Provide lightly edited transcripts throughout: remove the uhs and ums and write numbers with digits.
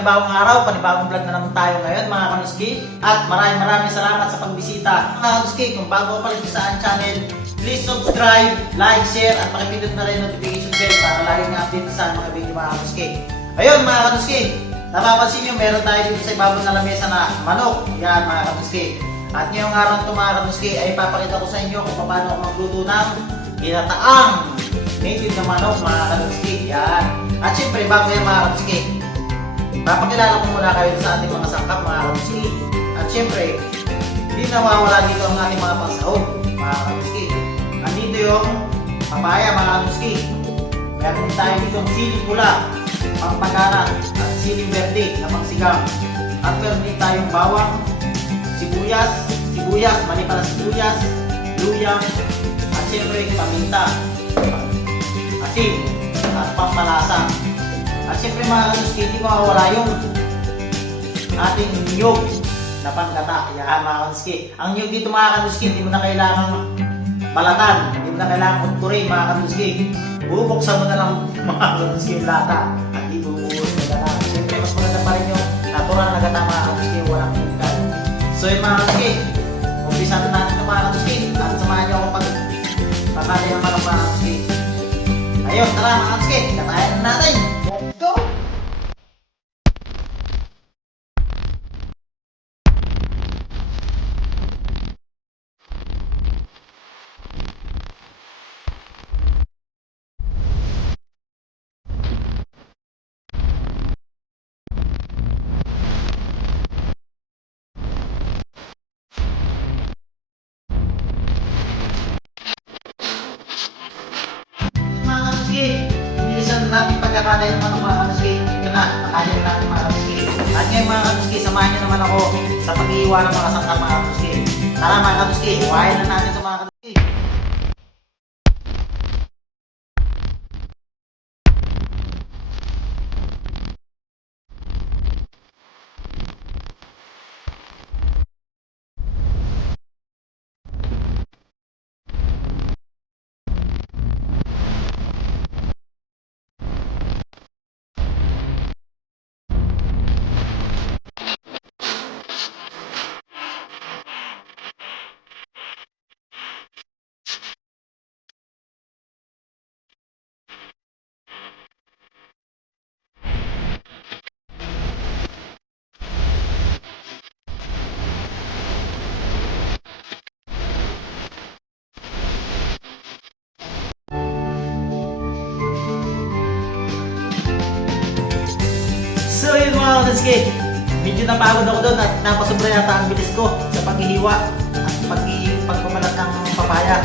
panibagong araw, panibagong vlog na naman tayo ngayon mga kanuski. At maraming salamat sa pagbisita. Mga kanuski, kung bago pa rin sa aking channel, please subscribe, like, share, at pakipindot na rin notification bell para lagi nga update sa mga video mga kanuski. Ayun mga kanuski, napapansin nyo meron tayo dito sa ibabaw na lamesa na manok. Yan mga kanuski. At ngayong araw ito mga kanuski ay papakita ko sa inyo kung paano ako magluto ng ginataang native na manok mga kanuski. Yan. At syempre bago yan mga kanuski, papakilala ko muna kayo sa ating mga sangkap mga kanuski. At syempre, hindi nawawala dito ang ating mga pangsahog mga kanuski. Andito yung papaya mga kanuski. Meron din tayo dito ang siling pula, pangpagana, at siling verde na pangsigang. At meron din tayong bawang, sibuyas, mali pala sibuyas, luya, at syempre paminta, asin, at pampalasa. At syempre mga kanuski, hindi mawawala yung ating niyog na pangkata. Yan mga kanuski. Ang niyog dito mga kanuski, hindi mo na kailangan balatan, hindi mo na kailangan utkurin mga kanuski. Bubuksan mo na lang mga kanuski yung lata at ibubuhos mo na lang. Syempre mas maganda pa rin yung natural na gata mga kanuski, walang chemical. So yun mga kanuski, umpisa na natin ito mga kanuski at samahan niyo ako pag patali ng manok mga kanuski. Ayun, tara mga kanuski, katayan na natin. Let's go! Bilisan natin pagkakatayin ng manok mga kanuski. Ito na, pakain na natin mga kanuski. At ngayon mga kanuski, samahan nyo naman ako sa pag-iiwa ng mga sangkap mga kanuski. Tara mga kanuski, iwain na natin ito mga kanuski. So yun mga kanuski, medyo napagod ako doon at napasobra yata ang bilis ko sa paghihiwa at pagpamalat ng papaya.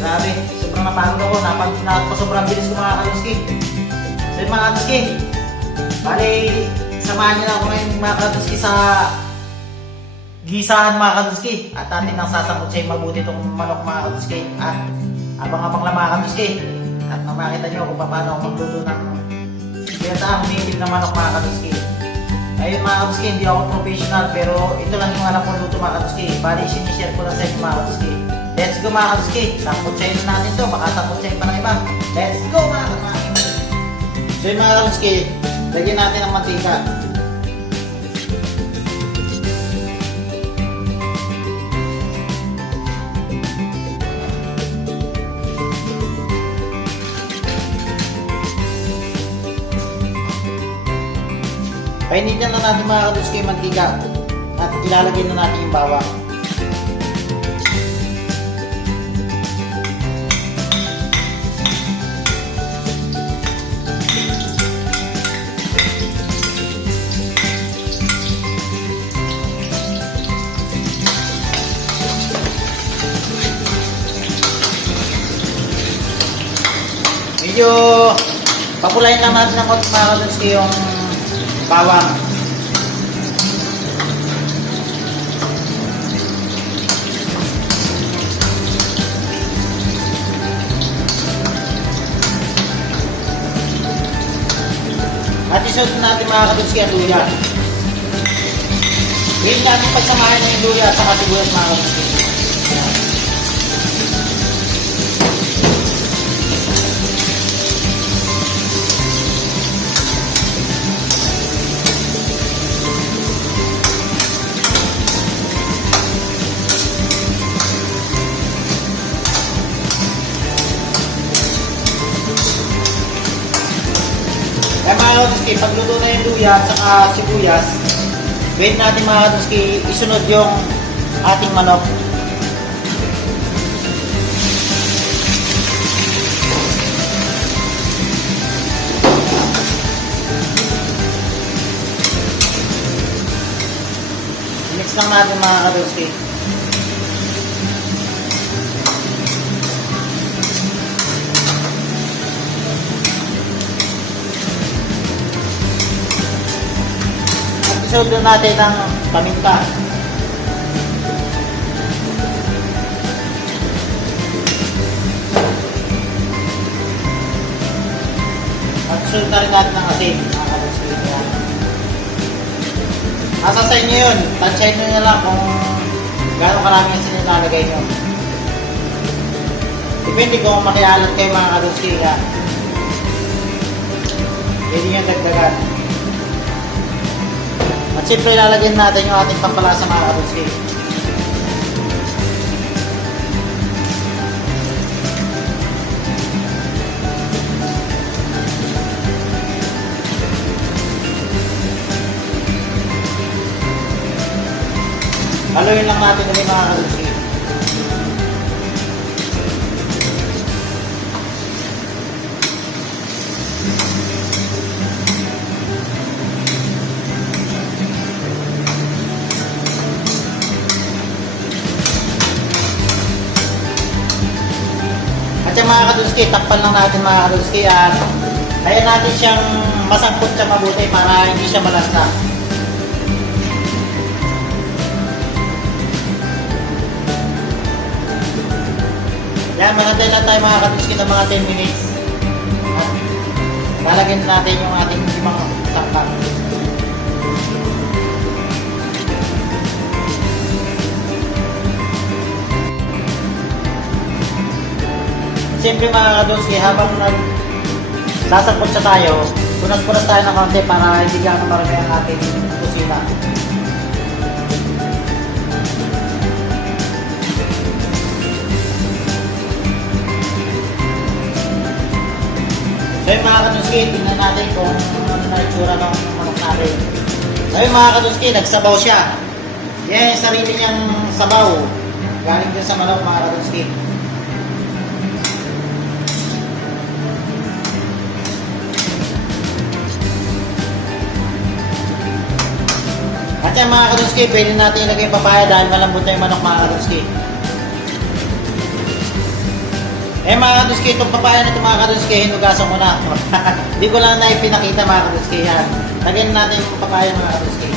Grabe, sobrang napagod ako, napasobra ang bilis ko mga kanuski. So yun mga kanuski, bali samahan nyo na ako ngayon mga kanuski sa gisahan mga kanuski. At atin ang sasamot sa'yo mabuti itong manok mga kanuski. At abang-abang lang mga kanuski. At makita nyo kung paano ako magluto ng ginataang native na manok mga kanuski. Ayun mga kanuski, hindi ako professional pero ito lang yung alam kong luto mga kanuski. Bali, sinishare ko lang sa inyo mga kanuski. Let's go mga kanuski, samputsay na natin to, baka samputsay pa ng iba. Let's go mga kanuski. So yun mga kanuski, lagyan natin ang mantika. Painitin na natin mga kanuski yung mantika at ilalagay na natin yung bawang. Medyo papulayin lang natin ng konti mga kanuski yung bawang. At isunod natin mga kanuski ang luya. Ngayon natin pagsamahin na yung luya at saka sibuyas mga kanuski. mga kaduski, pagluto na yung luya at saka sibuyas, wait natin mga kaduski, isunod yung ating manok. Mix lang natin mga kaduski. Isunod natin ng paminta. At isunod na rin natin ng asin. Nasa sa inyo yun. Tansyahin nyo na lang kung gano'ng karami asin nilalagay nyo. Depende kung makialat kayo mga kaduski. Pwede nyo dagdagan. At siyempre ilalagyan natin yung ating pampalasa mga kaduski. Haluin lang natin ulit mga kaduski. At yung mga kaduski, takpan lang natin mga kaduski at kaya natin siyang masangkot siya mabuti para hindi siya malasta. Yan, manatay lang tayo mga kaduski ng mga 10 minutes. At lalagyan natin yung ating limang sangkap. Siyempre mga kaduski, habang sasangkot siya tayo, punas-punas tayo ng konti para hindi gano'ng marami ang ating kusina. So yung mga kaduski, tingnan natin kung ano na itsura ng manok natin. So yung mga kaduski, nagsabaw siya. Yan yung sarili niyang sabaw. Galing din sa manok mga kaduski. At yan mga kaduski, pwede natin ilagay yung papaya dahil malambot na yung manok mga kaduski. Eh mga kaduski, itong papaya na ito mga kaduski, hinugasan ko na. Hindi ko lang na ipinakita mga kaduski. Yan. Lagyan natin yung papaya mga kaduski.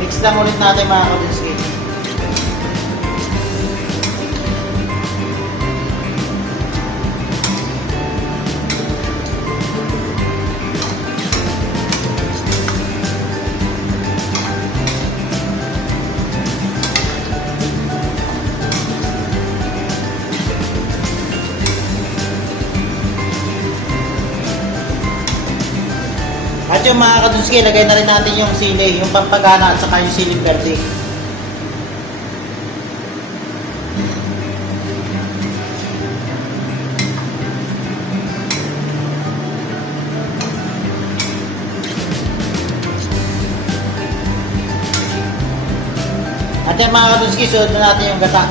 Mix lang ulit natin mga kaduski. At yung mga kaduski, lagay na rin natin yung sili, yung pampagana at saka yung siling verde. At yung mga kaduski, sunod na natin yung gata.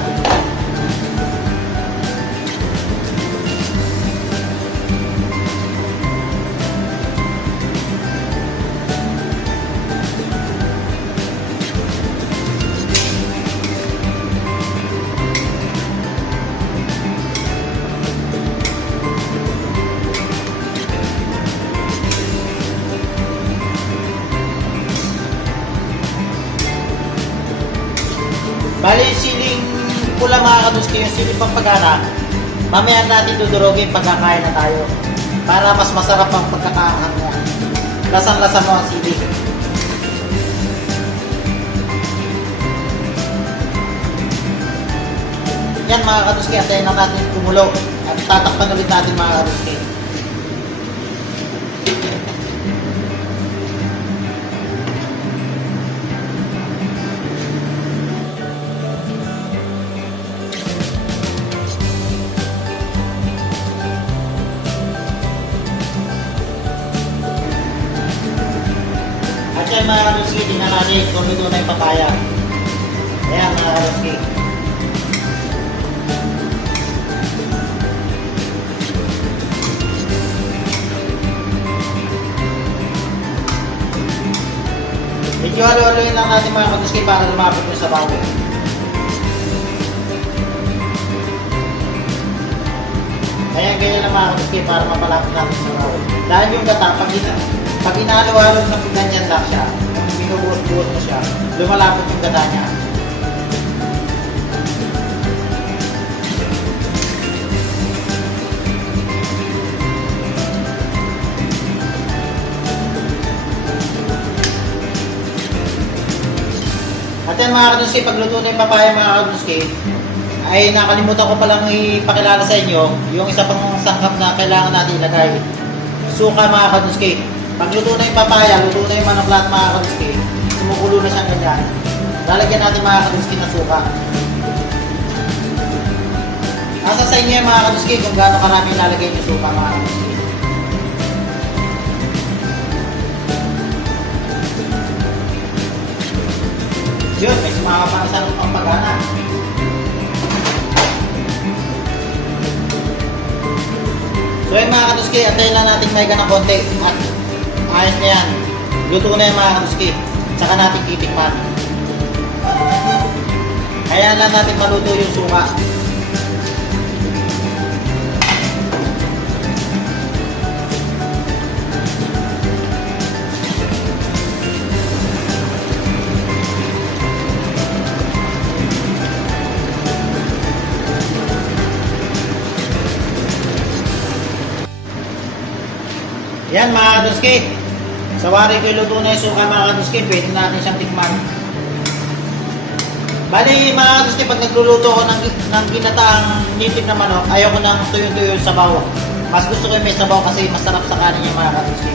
Bali, siling pula mga kaduski, yung siling pampagana, mamaya natin dudurogin pagkakain na tayo. Para mas masarap ang pagkakaanghang niya. Lasang-lasa mo ang sili. Yan mga kaduski, antayin lang natin kumulo. At tatakpan ulit natin mga kaduski. tingnan natin kung luto na yung papaya. Ayan mga karuski. Medyo halo-haloyin lang natin mga karuski para lumapit yung sabaw. Ayan, ganyan lang mga karuski para mapalapit natin sa sabaw. Dahil yung gata, pag inahalo-halo na ganyan lang siya, yung binubuot-buot mo siya, lumalapot yung gata niya. At yan mga kaduski, pagluto na yung papaya mga kaduski, ay nakalimutan ko palang ipakilala sa inyo yung isa pang sangkap na kailangan natin ilagay. Suka mga kaduski. Pagluto na yung papaya, luto na yung manok lahat mga kaduski, sumukulo na siyang ganyan. Lalagyan natin mga kaduski na suka. Nasa sa inyo yung mga kaduski kung gaano karami ilalagay yung suka mga kaduski. Yun, may sumakapang pang pagana. So yun mga kaduski, antayin lang natin may ganang konti at ayos na yan. Luto na yung mga kaduski. Tsaka natin titikman. Kaya lang natin maluto yung suka. Yan mga kaduski. Sa wari ko iluto na yung suka mga kaduski, pwede natin siyang tikman. Bali mga kaduski, pag nagluluto ko ng ginataang nitik na manok, ayaw ko ng tuyo-tuyo yung sabaw. Mas gusto ko yung may sabaw kasi masarap sa kanin yung mga kaduski.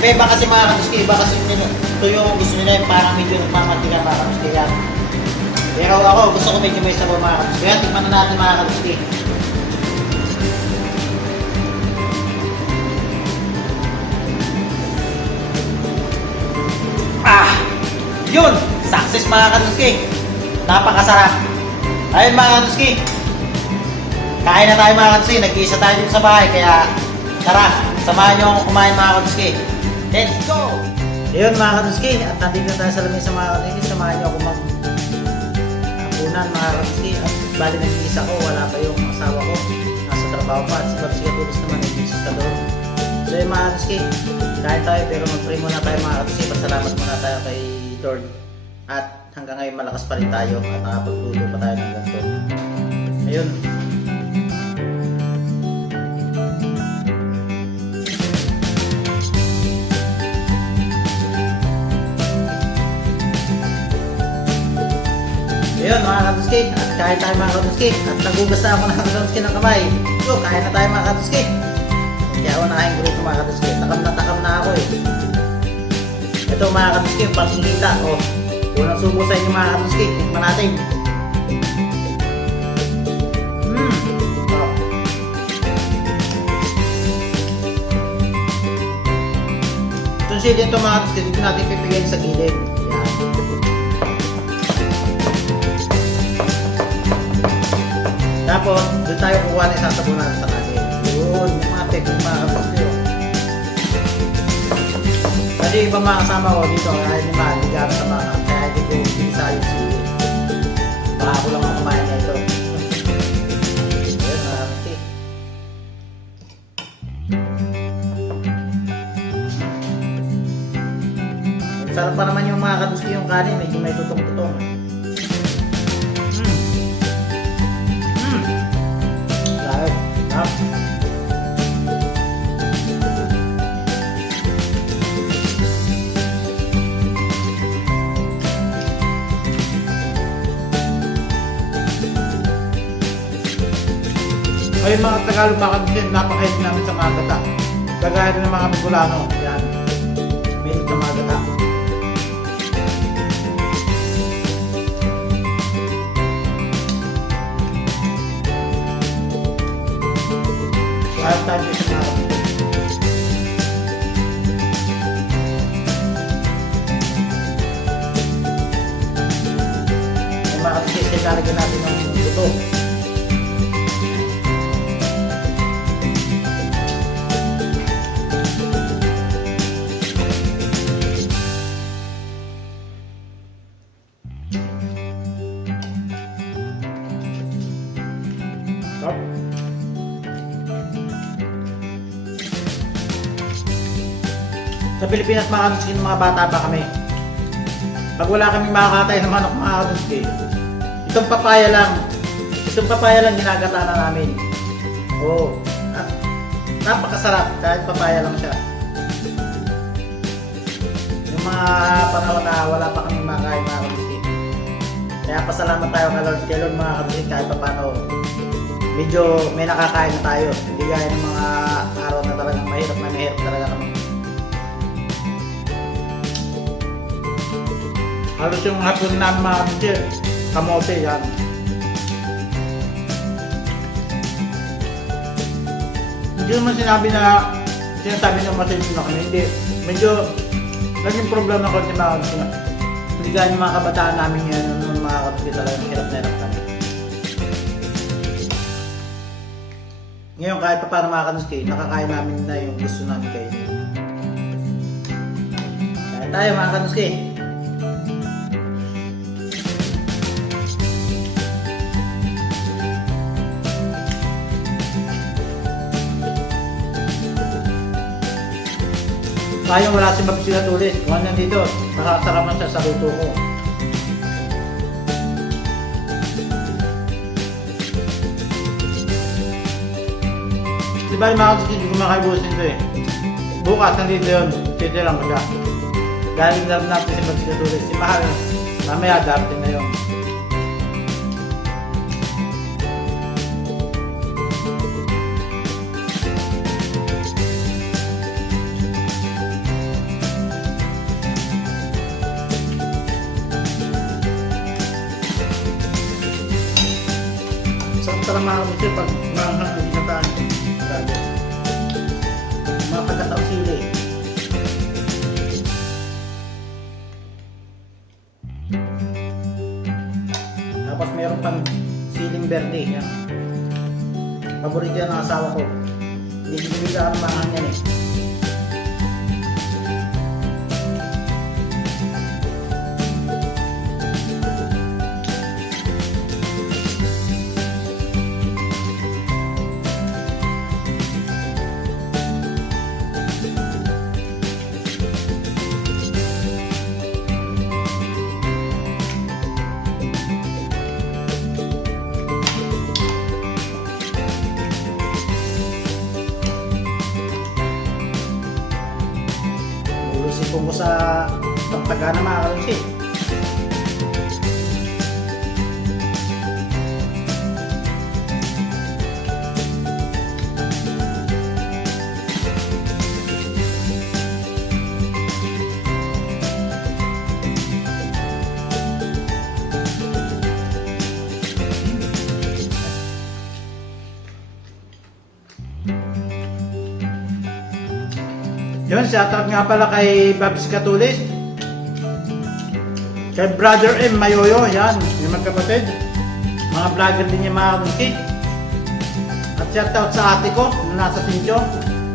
Iba-iba kasi mga kaduski, iba kasi tuyo kung gusto nila yung parang medyo nagmamatigan mga kaduski yan. Pero ako gusto ko medyo may sabaw mga kaduski. Kaya tikman na natin mga kaduski. Yun! Success mga kaduski! Napakasarap! Ayun mga kaduski! Kain na tayo mga kaduski! Nag-iisa tayo dito sa bahay kaya tara! Samahan nyo akong kumain mga kaduski! Let's go! Ayun mga kaduski! At nandito tayo sa lamesa mga kaduski. Samahan nyo ako mag-hapunan mga kaduski. At bali nag-iisa ko, wala pa yung asawa ko. Nasa trabaho pa at si Babs Gatulis naman nag-iisa sa doon. So yun mga kaduski, kain tayo pero mag-pray muna tayo mga kaduski. Pasalamat muna tayo kay Lord. At hanggang ngayon malakas pa rin tayo at nakapagtuto pa tayo ng ganito. Ayun. Ayun mga kaduski, at kain tayo mga kaduski. At nagugas na ako ng kaduski ng kamay. So kain na tayo mga kaduski. Kaya ako nakain grupo mga kaduski. Takam na ako eh. Ito mga kaduski, yung pangingita. O, unang subo sa inyo mga kaduski. Tikman natin. Itong sili ito mga kaduski, dito natin pipigayin sa gilid. Yan. Tapos, doon tayo kukuha na isasabunan sa kanin. Yun, yung mga technique mga kaduski. Kasi ibang mga kasama ko dito, kaya hindi maaligaw sa mga, kaya hindi ko pinisa yung sili. Baka ako lang kumain na ito. Ayun, marami. Sarap pa naman yung mga kaduski yung kanin, medyo may tutong-tutong. Sarap. Ayun mga Tagalog mga kaduski, napakain namin sa mga gata. Kagaya rin ng mga Bicolano. Yan. Mahilig sa mga gata. Parang tayo sa mga kaduski. lalagyan natin ng buto. Sa Pilipinas mga kanuski, mga bata pa kami, pag wala kaming makakatay ng manok mga kanuski, itong papaya lang ginagata na namin. Oo, napakasarap kahit papaya lang siya. Yung mga panahon na wala pa kaming makakain mga kanuski, kaya pasalamat tayo kay Lord mga kanuski, kahit pa paano medyo may nakakain na tayo. Hindi gaya ng mga araw na talagang mahirap talaga kami. Halos yung hapon namin mga kanuski, kamote yan. Hindi naman sinasabi na masayos na kami. Hindi. Medyo naging problema ko mga kanuski. Hindi gaya ng mga kabataan namin yan, ng mga kanuski talagang hirap na hirap kami. Ngayon kahit pa paano mga kanuski, nakakain namin na yung gusto namin kainin. Kain tayo mga kanuski. Sayang wala si Babs Sinatulis. Kung ano nandito, nakasaraman siya sa luto ko. Diba yung mga kanuski, hindi ko makaibusin ito eh. Bukas nandito yun, tito lang ko siya. Dahil natin si Babs Sinatulis. Si Mahal, mamaya darating na yun. Sarap mga kanuski pag maanghang yung ginataan. Grabe. Mga pagkataw sili. Tapos meron pang siling berde. Yan. Paborito yan ng asawa ko. Hindi binibigyan ang maanghang yan eh. Sipong ko sa pagpagana mga kanuski. Yun, shoutout nga pala kay Babs Sinatulis, kay Brother M. Mayoyo, yan, yung magkapatid, mga vlogger din yung mga kanuski. At shoutout sa ate ko na nasa Sincho,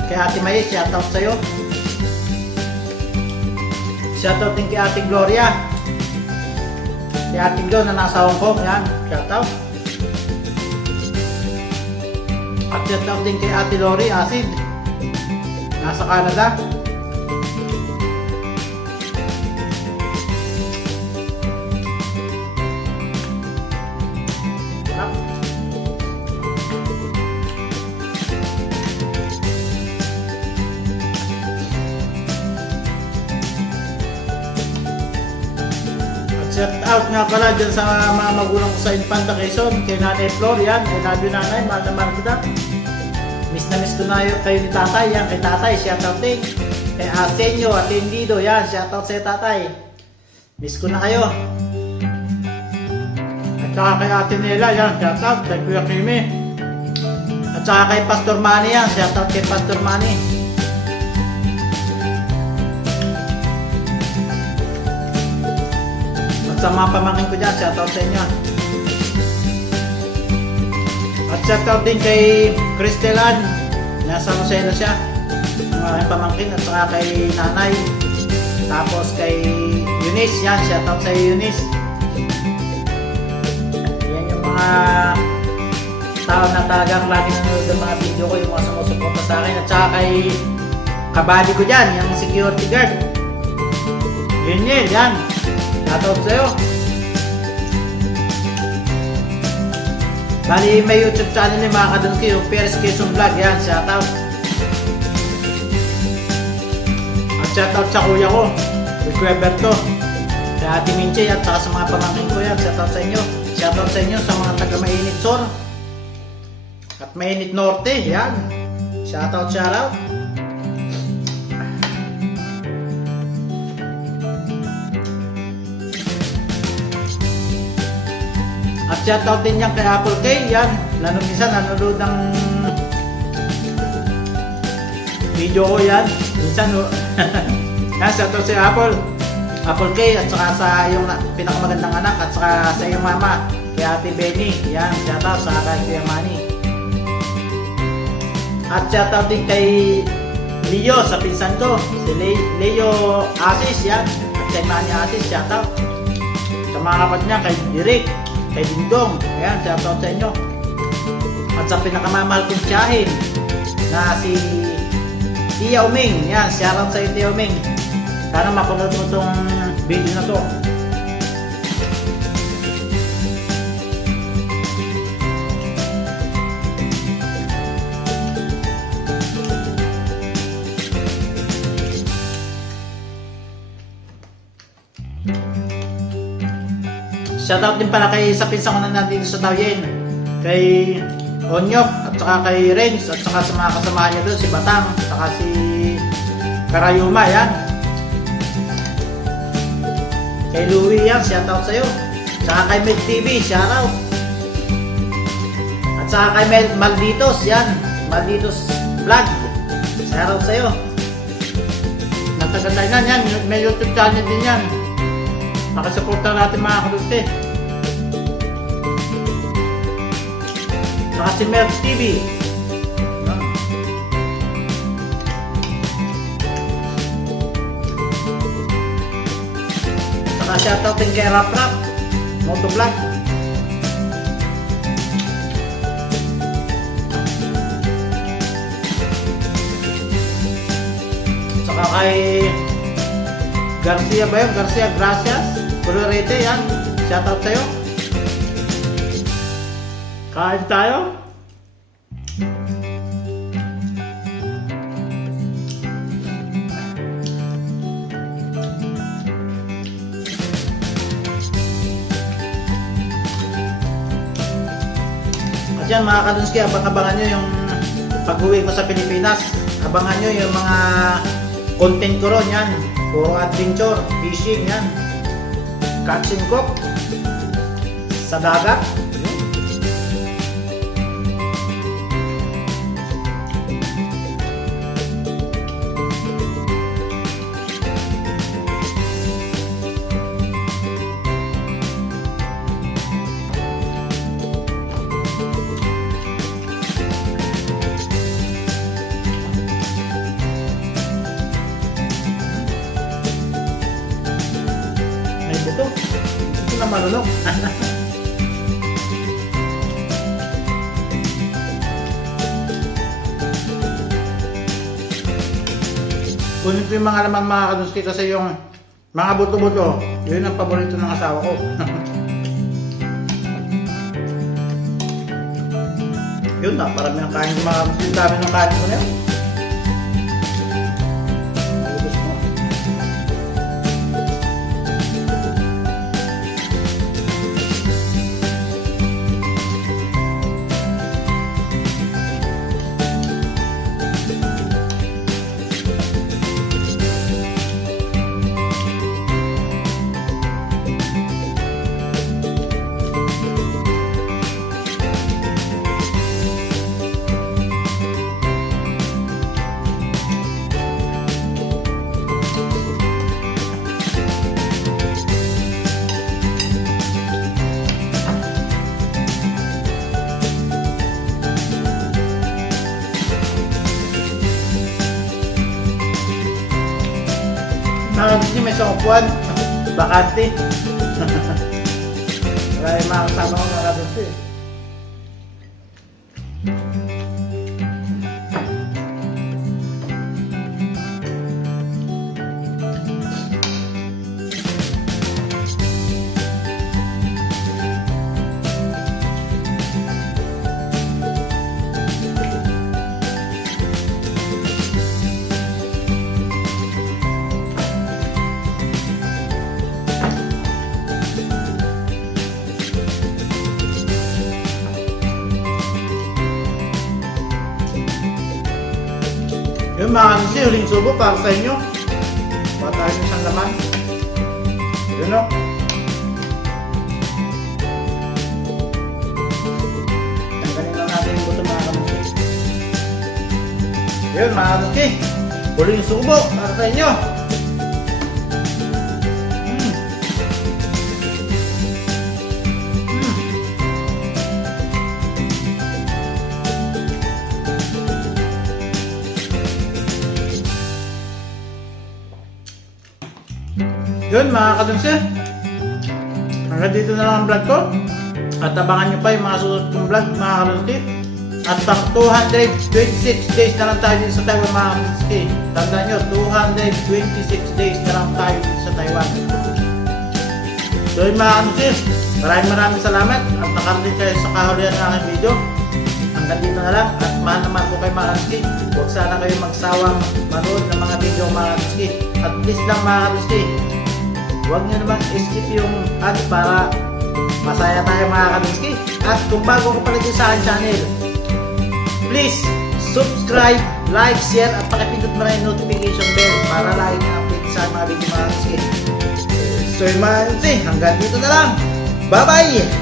kay Ate May, shoutout sa'yo. Shoutout din kay Ate Gloria, kay Ate Glo na nasa Hong Kong, yan, shoutout. At shoutout din kay Ate Lori Acid, nasa Canada. Shout out nga pala dyan sa mga magulang ko sa Infanta Quezon, kay Nanay Flor, yan, I love you nanay, mahal na mahal kita. Miss na miss ko na kayo ni tatay, yan, kay tatay, shout out din. Kay Arsenio, Atendido, yan, shout out sa'yo tatay. Miss ko na kayo. At saka kay Ate Nela, yan, shout out, kay Kuya Kimi. At saka kay Pastor Manny, yan, shout out kay Pastor Manny. Sa mga pamangkin ko dyan, shoutout sa inyo. At shoutout din kay Cristelan, nasa Lucena siya, mga aking pamangkin, at saka kay nanay. Tapos kay Eunice, yan, shoutout sa Eunice. Yan yung mga tao na talagang lagi nanonood ng mga video ko, yung mga sumusuporta sa akin. At saka kay kabady ko dyan, yung security guard. Yun, yan. Shoutout sa'yo. Bali, may YouTube channel ni mga kadunski, yung Pierce Quezon Vlog, yan, shoutout. At shoutout sa kuya ko, Kuya Berto, sa Ate Minche, at saka sa mga pamangkin ko yan, shoutout sa inyo. Shoutout sa inyo sa mga taga Mainit Sur at Mainit Norte, yan. Shoutout. At shoutout din yan kay Apple K, yan. Lalo minsan nanonood ng video ko yan. Minsan, yan, shoutout si Apple K, at saka sa iyong pinakamagandang anak, at saka sa iyong mama, kay Ate Benny. Yan, shoutout sa kay Kuya Manny. At shoutout din kay Leo, sa pinsan ko, si Leo Asis, yan. At kay Manny Asis, shoutout. Sa mga kapatid niya, kay Direk, kay Dingdong, ayan, shoutout sa inyo. At sa pinakamamahal kong tiyahin na si Tia Uming, yan, shoutout sa iyo, Tia Uming. Sana mapanood mo itong video na to. Shoutout din pala kay sa pinsan ko na nandito sa Taoyen, kay Onyok, at saka kay Renz, at saka sa mga kasamahan niya doon, si Batang, at saka si Karayuma, yan. Kay Louie, yan, shoutout sa'yo. At saka kay Med TV, shoutout. At saka kay Malditos, yan, Malditos Vlog, shoutout sa'yo. Nataganda yan, may YouTube channel din yan. Pakisuporta natin mga kaluste. Saka si Merz TV. Saka shoutout din kay Rap Motovlog. Saka kay Garcia ba yun? Garcia Gracias Colorete, yan. Shoutout sa'yo. Kain tayo. At yan mga kadunski, abang-abangan nyo yung pag-uwi ko sa Pilipinas. Abangan nyo yung mga content ko ron, yan. Puro adventure, fishing, yan. Catch and cook sa dagat. Ito na marunok. Kunin ko yung mga laman mga kadunski kasi yung mga buto-buto, yun ang paborito ng asawa ko. Yun na, parang may kain ko mga kadunski. Dami ng kain ko na yun. kwan, bakante. Wala yung mga kasama ko mga kaduski. Yung mga kansi, huling subo para sa inyo. Patayin nyo siyang laman. Yun o. Tanggalin lang natin yung buto mga kansi. Yun mga kansi, huling subo para sa inyo. Yun mga kadunsi, hanggang dito na lang ang vlog ko. At abangan nyo pa yung mga susunod kong vlog mga kadunsi. At pang 226 days na lang tayo dito sa Taiwan mga kadunsi. Tandaan nyo, 226 days na lang tayo dito sa Taiwan. So yun mga kadunsi, maraming salamat at nakarating kayo sa kahulihan ng aking video. Hanggang dito na lang at mahal naman po kayo mga kadunsi. Huwag sana kayo magsawang manood ng mga video mga kadunsi. At please lang mga kadunsi, huwag nyo naman skip yung ads para masaya tayo mga kadunski. At kung bago ko pala dito sa aking channel, please subscribe, like, share at pakipindot mo na yung notification bell para lagi na update sa mga video mga kadunski. So yun mga kadunski, hanggang dito na lang. Bye bye!